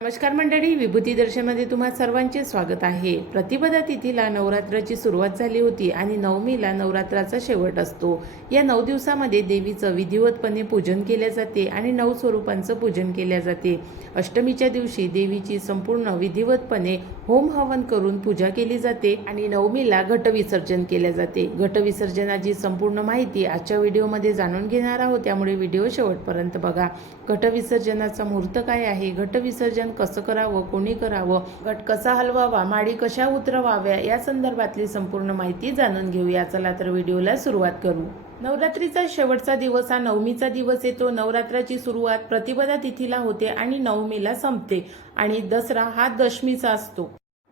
नमस्कार मंडळी, विभूती दर्शनमध्ये तुम्हा सर्वांचे स्वागत आहे। प्रतिपदा तिथीला नवरात्राची सुरुवात झाली होती आणि नवमीला नवरात्राचा शेवट असतो। या 9 दिवसामध्ये देवीचं विधिवतपणे पूजन केले जाते आणि 9 स्वरूपांचं पूजन केले जाते। अष्टमीच्या दिवशी देवीची संपूर्ण विधिवतपणे होम हवन करून पूजा केली जाते आणि नवमीला घटविसर्जन केले जाते। घटविसर्जनाची संपूर्ण माहिती आजच्या व्हिडिओमध्ये जाणून घेणार आहोत, त्यामुळे व्हिडिओ शेवटपर्यंत बघा। घटविसर्जनाचा मुहूर्त काय आहे, घटविसर्जन कसं करावं, कोणी करावं, घट कसा हलवावा, माडी कशा उतरवाव्या या संदर्भातली संपूर्ण माहिती जाणून घेऊया। चला तर व्हिडिओला सुरुवात करू। नवरात्रीचा शेवटचा दिवस हा नवमीचा दिवस येतो। नवरात्राची सुरुवात प्रतिपदा तिथीला होते आणि नवमीला संपते आणि दसरा हा दशमीचा असतो।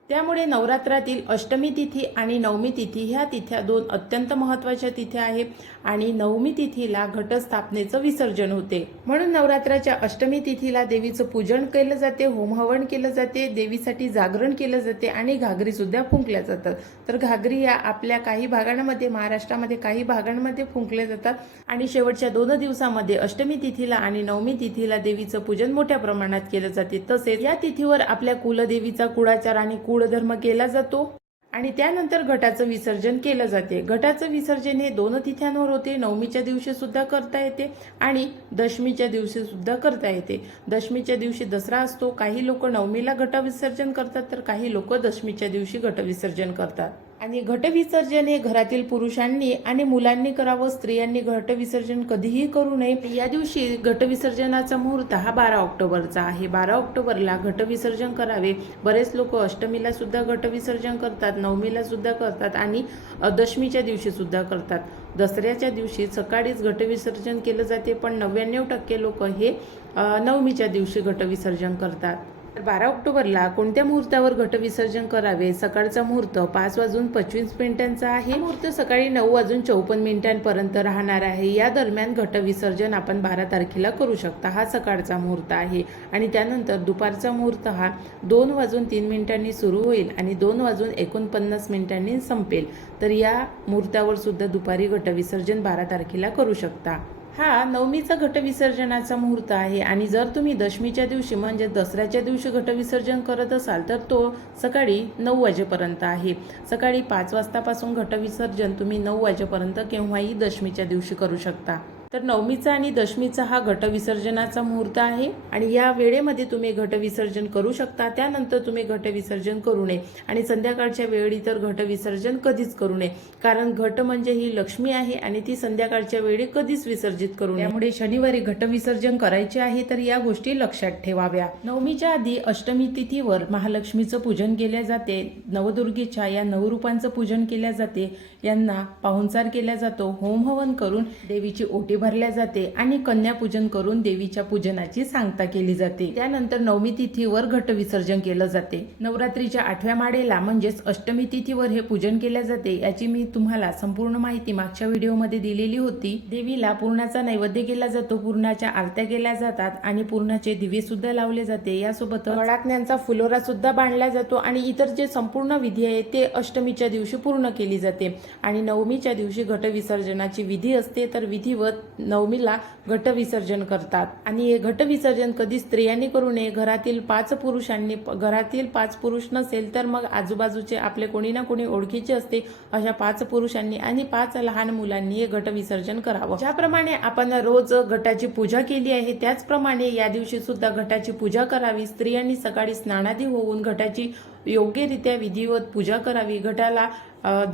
त्यामुळे नवरात्रातील अष्टमी तिथी आणि नवमी तिथी ह्या तिथ्या दोन अत्यंत महत्त्वाच्या तिथ्या आहेत आणि नवमी तिथीला घटस्थापनेचं विसर्जन होते। म्हणून नवरात्राच्या अष्टमी तिथीला देवीचं पूजन केलं जाते, होमहवन केलं जाते, देवीसाठी जागरण केलं जाते आणि घागरी सुद्धा फुंकल्या जातात। तर घागरी या आपल्या काही भागांमध्ये, महाराष्ट्रामध्ये काही भागांमध्ये फुंकल्या जातात आणि शेवटच्या 2 दिवसामध्ये अष्टमी तिथीला आणि नवमी तिथीला देवीचं पूजन मोठ्या प्रमाणात केलं जाते। तसेच या तिथीवर आपल्या कुलदेवीचा कुळाचार आणि कुळधर्म केला जातो आणि त्यानंतर घटाचं विसर्जन केलं जाते। घटाचं विसर्जन हे 2 तिथ्यांवर होते। नवमीच्या दिवशी सुद्धा करता येते आणि दशमीच्या दिवशी सुद्धा करता येते। दशमीच्या दिवशी दसरा असतो। काही लोक नवमीला घटविसर्जन करतात तर काही लोक दशमीच्या दिवशी घटविसर्जन करतात आणि घटविसर्जन हे घरातील पुरुषांनी आणि मुलांनी करावं, स्त्रियांनी घटविसर्जन कधीही करू नये। या दिवशी घटविसर्जनाचा मुहूर्त हा 12 ऑक्टोबरचा आहे। 12 ऑक्टोबरला घटविसर्जन करावे। बरेच लोक अष्टमीला सुद्धा घटविसर्जन करतात, नवमीला सुद्धा करतात आणि दशमीच्या दिवशी सुद्धा करतात। दसऱ्याच्या दिवशी सकाळीच घटविसर्जन केलं जाते, पण 99% लोक हे नवमीच्या दिवशी घटविसर्जन करतात। 12 ऑक्टोबरला कोणत्या मुहूर्तावर घटविसर्जन करावे? सकाळचा मुहूर्त 5:25 आहे। मुहूर्त सकाळी 9:54 राहणार आहे। या दरम्यान घटविसर्जन आपण 12 तारखेला करू शकता। हा सकाळचा मुहूर्त आहे आणि त्यानंतर दुपारचा मुहूर्त हा 2:03 सुरू होईल आणि 2:49 संपेल। तर या मुहूर्तावर सुद्धा दुपारी घटविसर्जन 12 तारखेला करू शकता। हा नवमीचा घटविसर्जनाचा मुहूर्त आहे आणि जर तुम्ही दशमीच्या दिवशी म्हणजे दसऱ्याच्या दिवशी घटविसर्जन करत असाल तर तो सकाळी 9 वाजेपर्यंत आहे। सकाळी 5 वाजतापासून घटविसर्जन तुम्ही 9 वाजेपर्यंत केव्हाही दशमीच्या दिवशी करू शकता। तर नवमीचा आणि दशमीचा हा घटविसर्जनाचा मुहूर्त आहे आणि या वेळेमध्ये तुम्ही घटविसर्जन करू शकता। त्यानंतर तुम्ही घटविसर्जन करू नये आणि संध्याकाळच्या वेळी तर घटविसर्जन कधीच करू नये, कारण घट म्हणजे ही लक्ष्मी आहे आणि ती संध्याकाळच्या वेळी कधीच विसर्जित करू नये। त्यामुळे शनिवारी घटविसर्जन करायचे आहे तर या गोष्टी लक्षात ठेवाव्या। नवमीच्या आधी अष्टमी तिथीवर महालक्ष्मीचं पूजन केले जाते। नवदुर्गेच्या या 9 रूपांचं पूजन केले जाते। यांना पाहुणचार केला जातो। होम हवन करून देवीची ओटी भरल्या जाते आणि कन्यापूजन करून देवीच्या पूजनाची सांगता केली जाते। त्यानंतर नवमी तिथीवर घटविसर्जन केलं जाते। नवरात्रीच्या 8व्या माळेला म्हणजेच अष्टमी तिथीवर हे पूजन केले जाते। याची मी तुम्हाला संपूर्ण माहिती मागच्या व्हिडिओमध्ये दिलेली होती। देवीला पूर्णाचा नैवेद्य केला जातो, पूर्णाच्या आरत्या केल्या जातात आणि पूर्णाचे दिवे सुद्धा लावले जाते। यासोबत कडाकण्यांचा फुलोरा सुद्धा बांधला जातो आणि इतर जे संपूर्ण विधी आहे ते अष्टमीच्या दिवशी पूर्ण केली जाते आणि नवमीच्या दिवशी घटविसर्जनाची विधी असते। तर विधिवत नवमीला घटविसर्जन करतात आणि हे घटविसर्जन कधी स्त्रियांनी करू नये। घरातील 5 पुरुषांनी, घरातील 5 पुरुष नसेल तर मग आजूबाजूचे आपले कोणी ना कोणी ओळखीचे असते अशा 5 पुरुषांनी आणि 5 लहान मुलांनी हे घटविसर्जन करावं। ज्याप्रमाणे आपण रोज घटाची पूजा केली आहे त्याचप्रमाणे या दिवशी सुद्धा घटाची पूजा करावी। स्त्रियांनी सकाळी स्नानादी होऊन घटाची योग्यरित्या विधिवत पूजा करावी। घटाला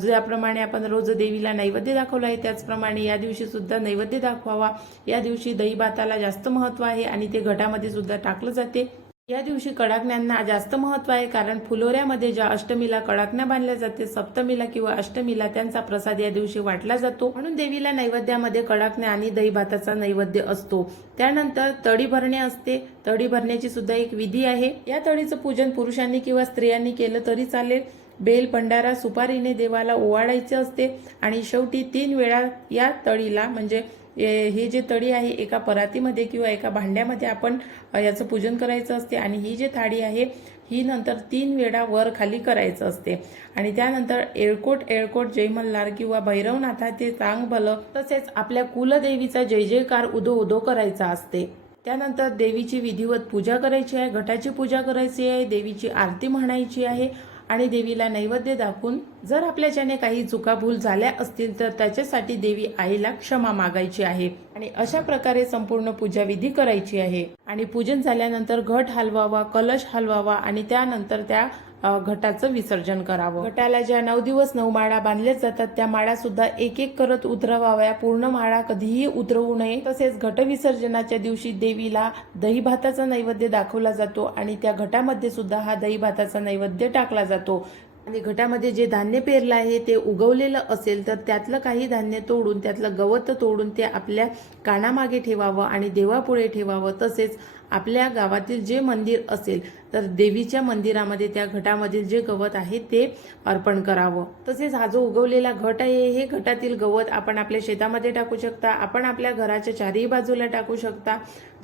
ज्याप्रमाणे आपण रोज देवीला नैवेद्य दाखवला आहे त्याचप्रमाणे या दिवशी सुद्धा नैवेद्य दाखवावा। या दिवशी दही भाताला जास्त महत्त्व आहे आणि ते घटामध्ये सुद्धा टाकलं जाते। या दिवशी कडाकण्यांना जास्त महत्त्व आहे, कारण फुलोऱ्यामध्ये ज्या अष्टमीला कडाकण्या बांधल्या जाते, सप्तमीला किंवा अष्टमीला त्यांचा प्रसाद या दिवशी वाटला जातो। म्हणून देवीला नैवेद्यामध्ये कडाकण्या आणि दही भाताचा नैवेद्य असतो। त्यानंतर तळी भरणे असते। तळी भरण्याची सुद्धा एक विधी आहे। या तळीचं पूजन पुरुषांनी किंवा स्त्रियांनी केलं तरी चालेल। बेल, भंडारा, सुपारीने देवाला ओवाळायचे असते आणि शेवटी 3 वेळा या तळीला म्हणजे हे जे तळी आहे एका परातीमध्ये किंवा एका भांड्यामध्ये आपण याचं पूजन करायचं असते आणि ही जी थाळी आहे ही नंतर 3 वेळा वर खाली करायचं असते आणि त्यानंतर एळकोट एळकोट जय मल्हार किंवा भैरवनाथा ते चांग भलं तसेच आपल्या कुलदेवीचा जय जयकार उदो उदो करायचा असते। त्यानंतर देवीची विधिवत पूजा करायची आहे, घटाची पूजा करायची आहे, देवीची आरती म्हणायची आहे आणि देवीला नैवेद्य दाखवून जर आपल्याच्याने काही चुकाभूल झाल्या असतील तर त्याच्यासाठी देवी आईला क्षमा मागायची आहे आणि अशा प्रकारे संपूर्ण पूजा विधी करायची आहे। आणि पूजन झाल्यानंतर घट हलवावा, कलश हलवावा आणि त्यानंतर त्या घटाचं विसर्जन करावं। घटाला ज्या 9 दिवस 9 माळा बांधल्या जातात त्या माळा सुद्धा एक एक करत उतरवाव्या, पूर्ण माळा कधीही उतरवू नये। तसेच घट विसर्जनाच्या दिवशी देवीला दही भाताचा नैवेद्य दाखवला जातो आणि त्या घटामध्ये सुद्धा हा दही भाताचा नैवेद्य टाकला जातो। आणि घटामध्ये जे धान्य पेरलं आहे ते उगवलेलं असेल तर त्यातलं काही धान्य तोडून, त्यातलं गवत तोडून ते आपल्या कानामागे ठेवावं आणि देवापुढे ठेवावं। तसेच आपल्या गावातील जे मंदिर असेल तर देवीच्या मंदिरामध्ये त्या घटामधील जे गवत आहे ते अर्पण करावं। तसेच हा जो उगवलेला घट आहे हे घटातील गवत आपण आपल्या शेतामध्ये टाकू शकता, आपण आपल्या घराच्या चारही बाजूला टाकू शकता,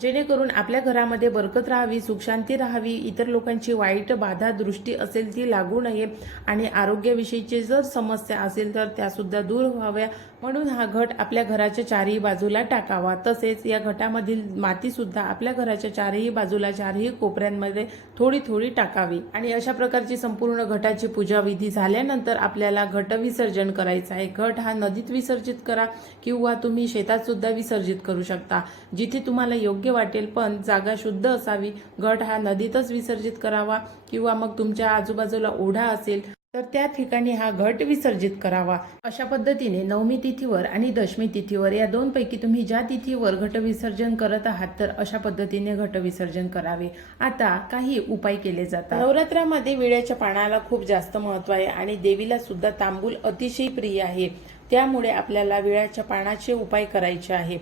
जेणेकरून आपल्या घरामध्ये बरकत राहावी, सुखशांती राहावी, इतर लोकांची वाईट बाधा दृष्टी असेल ती लागू नये आणि आरोग्याविषयीची जर समस्या असेल तर त्या सुद्धा दूर व्हाव्या, म्हणून हा घट आपल्या घराच्या चारही बाजूला टाकावा। तसेच या घटामधील माती सुद्धा आपल्या घराच्या चारही बाजूला, चारही कोपऱ्यांमध्ये थोडी थोडी टाकावी। आणि अशा प्रकारची संपूर्ण घटाची पूजा विधी झाल्यानंतर आपल्याला घट विसर्जन करायचं आहे। घट हा नदीत विसर्जित करा किंवा तुम्ही शेतात सुद्धा विसर्जित करू शकता, जिथे तुम्हाला योग्य वाटेल, पण जागा शुद्ध असावी। घट हा नदीतच विसर्जित करावा किंवा मग तुमच्या आजूबाजूला ओढा असेल तर त्या ठिकाणी हा घट विसर्जित करावा। अशा पद्धतीने नवमी तिथीवर आणि दशमी तिथीवर या दोनपैकी तुम्ही ज्या तिथीवर घट विसर्जन करत आहात तर अशा पद्धतीने घट विसर्जन करावे। आता काही उपाय केले जातात। नवरात्रामध्ये विड्याच्या पानाला खूप जास्त महत्त्व आहे आणि देवीला सुद्धा तांबूल अतिशय प्रिय आहे, त्यामुळे आपल्याला विड्याच्या पानाचे उपाय करायचे आहे।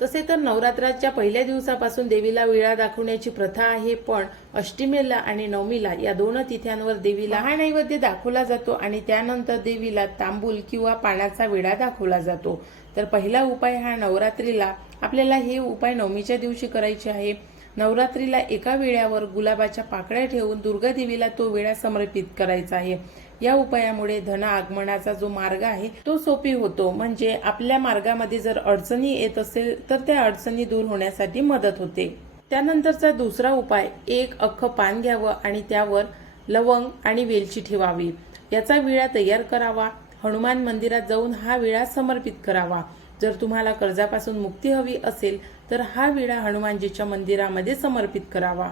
तसे तर नवरात्राच्या पहिल्या दिवसापासून देवीला विळा दाखवण्याची प्रथा आहे, पण अष्टमीला आणि नवमीला या दोन तिथ्यांवर देवीला हा नैवेद्य दाखवला जातो आणि त्यानंतर देवीला तांबूल किंवा पानाचा विळा दाखवला जातो। तर पहिला उपाय हा नवरात्रीला आपल्याला हे उपाय नवमीच्या दिवशी करायचे आहे। नवरात्रीला एका विळ्यावर गुलाबाच्या पाकळ्या ठेवून दुर्गा देवीला तो विळा समर्पित करायचा आहे। या उपायामुळे धन आगमनाचा जो मार्ग आहे तो सोपी होतो, म्हणजे आपल्या मार्गामध्ये जर अडचणी येत असेल तर त्या अडचणी दूर होण्यासाठी मदत होते। त्यानंतरचा दुसरा उपाय, एक अख्खं पान घ्यावं आणि त्यावर लवंग आणि वेलची ठेवावी, याचा विळा तयार करावा। हनुमान मंदिरात जाऊन हा विळा समर्पित करावा। जर तुम्हाला कर्जापासून मुक्ती हवी असेल तर हा विळा हनुमानजीच्या मंदिरामध्ये समर्पित करावा।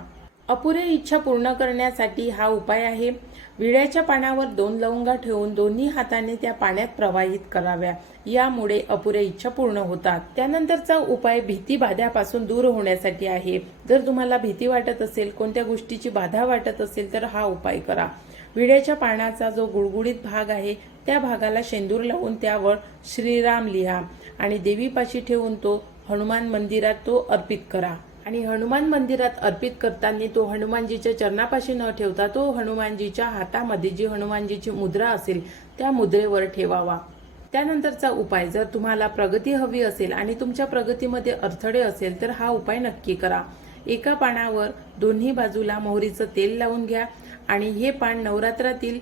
अपुऱ्या इच्छा पूर्ण करण्यासाठी हा उपाय आहे। विड्याच्या पानावर 2 लवंगा ठेवून दोन्ही हाताने त्या पाण्यात प्रवाहित कराव्या, यामुळे अपुऱ्या इच्छा पूर्ण होतात। त्यानंतरचा उपाय भीती बाध्यापासून दूर होण्यासाठी आहे। जर तुम्हाला भीती वाटत असेल, कोणत्या गोष्टीची बाधा वाटत असेल तर हा उपाय करा। विड्याच्या पानाचा जो गुळगुळीत भाग आहे त्या भागाला शेंदूर लावून त्यावर श्रीराम लिहा आणि देवीपाशी ठेवून तो हनुमान मंदिरात तो अर्पित करा। आणि हनुमान मंदिरात अर्पित करताना तो हनुमानजीच्या चरणापाशी न ठेवता तो हनुमानजीच्या हातामध्ये जी हनुमानजीची मुद्रा असेल त्या मुद्रेवर ठेवावा। त्यानंतरचा उपाय, जर तुम्हाला प्रगती हवी असेल आणि तुमच्या प्रगतीमध्ये अडथळे असेल तर हा उपाय नक्की करा। एका पानावर दोन्ही बाजूला मोहरीचं तेल लावून घ्या आणि हे पान नवरात्रातील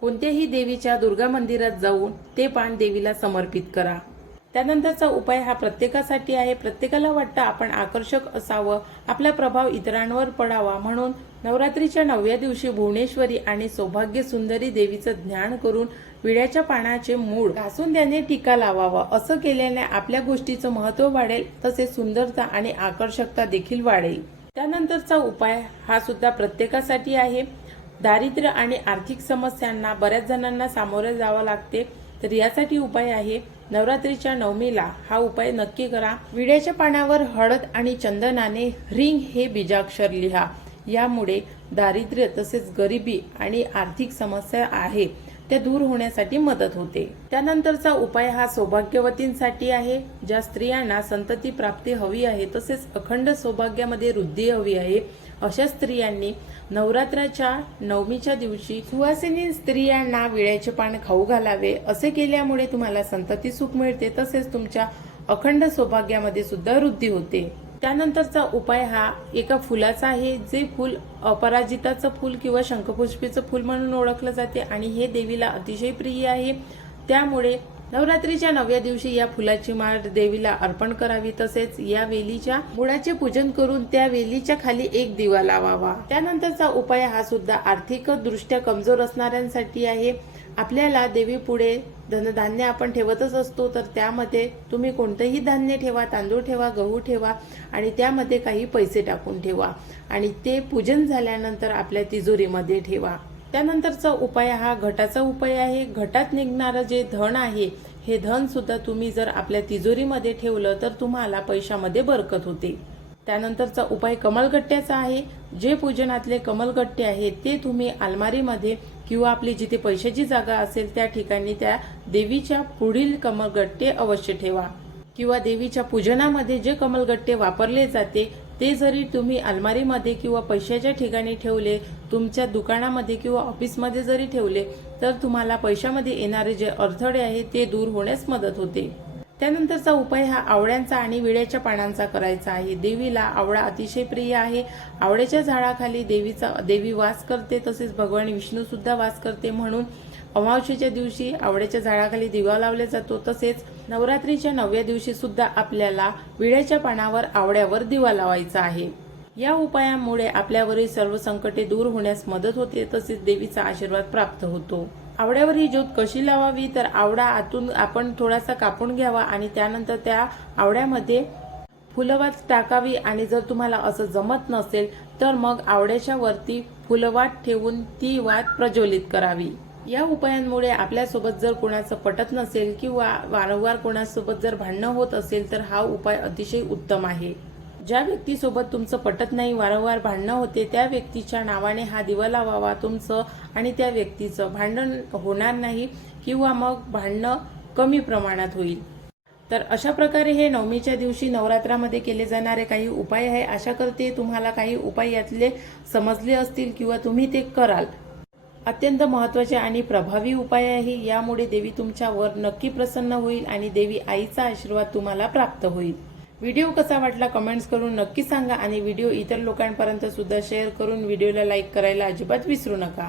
कोणत्याही देवीच्या दुर्गा मंदिरात जाऊन ते पान देवीला समर्पित करा। त्यानंतरचा उपाय हा प्रत्येकासाठी आहे। प्रत्येकाला वाटतं आपण आकर्षक असावं, आपला प्रभाव इतरांवर पडावा, म्हणून नवरात्रीच्या 9व्या दिवशी भुवनेश्वरी आणि सौभाग्य सुंदरी देवीचं ध्यान करून विड्याच्या पानाचे मूळ घासून त्याने टीका लावावा। असं केल्याने आपल्या गोष्टीचं महत्त्व वाढेल, तसेच सुंदरता आणि आकर्षकता देखील वाढेल। त्यानंतरचा उपाय हा सुद्धा प्रत्येकासाठी आहे। दारिद्र्य आणि आर्थिक समस्यांना बऱ्याच जणांना सामोरे जावं लागते, तर यासाठी उपाय आहे, नवरात्रीच्या नवमीला हा उपाय नक्की करा। विड्याच्या पानावर हळद आणि चंदनाने ह्रीं हे बीजाक्षर लिहा, यामुळे दारिद्र्य तसेच गरिबी आणि आर्थिक समस्या आहे त्या दूर होण्यासाठी मदत होते। त्यानंतरचा उपाय हा सौभाग्यवतींसाठी आहे, ज्या स्त्रियांना संतती प्राप्ती हवी आहे तसेच अखंड सौभाग्यामध्ये वृद्धी हवी आहे, अशा स्त्रियांनी नवरात्राच्या नवमीच्या दिवशी सुवासिनी स्त्रियांना विड्याचे पान खाऊ घालावे। असे केल्यामुळे तुम्हाला संतती सुख मिळते, तसेच तुमच्या अखंड सौभाग्यामध्ये सुद्धा वृद्धी होते। त्यानंतरचा उपाय हा एका फुलाचा आहे, जे फूल अपराजिताचं फूल किंवा शंखपुष्पीचं फूल म्हणून ओळखलं जाते आणि हे देवीला अतिशय प्रिय आहे। त्यामुळे नवरात्रीच्या 9व्या दिवशी या फुलाची माळ देवीला अर्पण करावी, तसेच या वेलीच्या मुळाचे पूजन करून त्या वेलीच्या खाली एक दिवा लावावा। त्यानंतरचा उपाय हा सुद्धा आर्थिक दृष्ट्या कमजोर असणाऱ्यांसाठी आहे। आपल्याला देवी पुढे धनधान्य आपण ठेवतच असतो, तर त्यामध्ये तुम्ही कोणतेही धान्य ठेवा, तांदूळ ठेवा, गहू ठेवा आणि त्यामध्ये काही पैसे टाकून ठेवा आणि ते पूजन झाल्यानंतर आपल्या तिजोरीमध्ये ठेवा। त्यानंतरचा उपाय हा घटाचा उपाय आहे। घटात निघणारं जे धन आहे, हे धन सुद्धा तुम्ही जर आपल्या तिजोरीमध्ये ठेवलं तर तुम्हाला पैशामध्ये बरकत होते। त्यानंतरचा उपाय कमलगट्ट्याचा आहे। जे पूजनातले कमलगट्टे आहेत ते तुम्ही अलमारीमध्ये किंवा आपली जिथे पैशाची जागा असेल त्या ठिकाणी त्या देवीच्या पुढील कमलगट्टे अवश्य ठेवा, किंवा देवीच्या पूजनामध्ये जे कमलगट्टे वापरले जाते ते जरी तुम्ही अलमारीमध्ये किंवा पैशाच्या ठिकाणी ठेवले, तुमच्या दुकानामध्ये किंवा ऑफिसमध्ये जरी ठेवले, तर तुम्हाला पैशामध्ये येणारे जे अडथळे आहेत ते दूर होण्यास मदत होते। त्यानंतरचा उपाय हा आवळ्यांचा आणि विड्याच्या पानांचा करायचा आहे। देवीला आवळा अतिशय प्रिय आहे। आवळ्याच्या झाडाखाली देवी वास करते, तसेच भगवान विष्णू सुद्धा वास करते, म्हणून अमावस्येच्या दिवशी आवळ्याच्या झाडाखाली दिवा लावला जातो। तसेच नवरात्रीच्या 9व्या दिवशी सुद्धा आपल्याला विड्याच्या पानावर आवळ्यावर दिवा लावायचा आहे। या उपायामुळे आपल्यावरील सर्व संकटे दूर होण्यास मदत होते, तसेच देवीचा आशीर्वाद प्राप्त होतो। आवळ्यावर ही ज्योत कशी लावावी, तर आवळा आतून आपण थोडासा कापून घ्यावा आणि त्यानंतर त्या आवळ्यामध्ये फुलवात टाकावी आणि जर तुम्हाला असं जमत नसेल तर मग आवळ्याच्या वरती फुलवात ठेवून ती वात प्रज्वलित करावी। या उपायांमुळे आपल्यासोबत जर कोणाचं पटत नसेल किंवा वारंवार कोणासोबत जर भांडणं होत असेल तर हा उपाय अतिशय उत्तम आहे। ज्या व्यक्तीसोबत तुमचं पटत नाही, वारंवार भांडणं होते, त्या व्यक्तीच्या नावाने हा दिवा लावावा। तुमचं आणि त्या व्यक्तीचं भांडण होणार नाही किंवा मग भांडणं कमी प्रमाणात होईल। तर अशा प्रकारे हे नवमीच्या दिवशी नवरात्रामध्ये केले जाणारे काही उपाय आहे। आशा करते तुम्हाला काही उपाय यातले समजले असतील किंवा तुम्ही ते कराल। अत्यंत महत्त्वाचे आणि प्रभावी उपाय आहे। यामुळे देवी तुमच्यावर नक्की प्रसन्न होईल आणि देवी आईचा आशीर्वाद तुम्हाला प्राप्त होईल। व्हिडिओ कसा वाटला कमेंट्स करून नक्की सांगा आणि व्हिडिओ इतर लोकांपर्यंत सुद्धा शेअर करून व्हिडिओला लाईक करायला अजिबात विसरू नका।